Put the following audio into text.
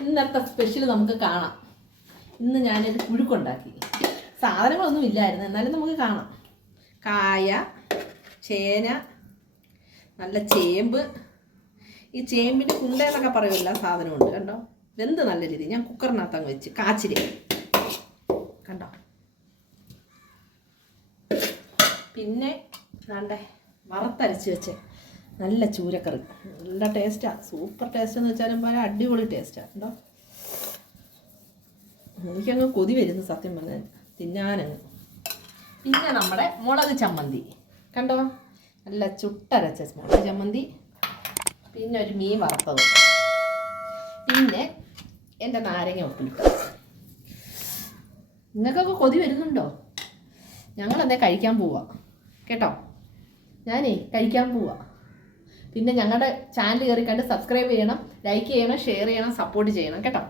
ഇന്നത്തെ സ്പെഷ്യൽ നമുക്ക് കാണാം. ഇന്ന് ഞാനൊരു പുഴുക്കുണ്ടാക്കി. സാധനങ്ങളൊന്നും ഇല്ലായിരുന്നു എന്നാലും നമുക്ക് കാണാം. കായ ചേന നല്ല ചേമ്പ്. ഈ ചേമ്പിന്റെ കുണ്ട എന്നൊക്കെ പറയുമല്ല സാധനമുണ്ട് കണ്ടോ? വെന്ത് നല്ല രീതി ഞാൻ കുക്കറിനകത്ത് അങ്ങ് വെച്ച് കാച്ചിരി. കണ്ടോ? പിന്നെ വേണ്ടേ വറുത്തരച്ച് വെച്ച്. നല്ല ചൂരക്കറി. നല്ല ടേസ്റ്റാണ് സൂപ്പർ ടേസ്റ്റ് എന്ന് വെച്ചാലും പോലെ അടിപൊളി ടേസ്റ്റാണ് കേട്ടോ എനിക്കങ്ങ് കൊതി വരുന്നു സത്യം പറഞ്ഞാൽ. തിന്നാനങ്ങ്. പിന്നെ നമ്മുടെ മുളക് ചമ്മന്തി. കണ്ടോ? നല്ല ചുട്ടരച്ച മുളക് ചമ്മന്തി പിന്നെ ഒരു മീൻ വറുത്തത്. പിന്നെ എന്റെ നാരങ്ങ ഉപ്പിലിട്ടത്. നിങ്ങൾക്കൊക്കെ കൊതി വരുന്നുണ്ടോ? ഞങ്ങളെന്നെ കഴിക്കാൻ പോവാ. കേട്ടോ? ഞാനേ കഴിക്കാൻ പോവാ. പിന്നെ ഞങ്ങളുടെ ചാനൽ കയറി കണ്ട് സബ്സ്ക്രൈബ് ചെയ്യണം ലൈക്ക് ചെയ്യണം ഷെയർ ചെയ്യണം സപ്പോർട്ട് ചെയ്യണം കേട്ടോ?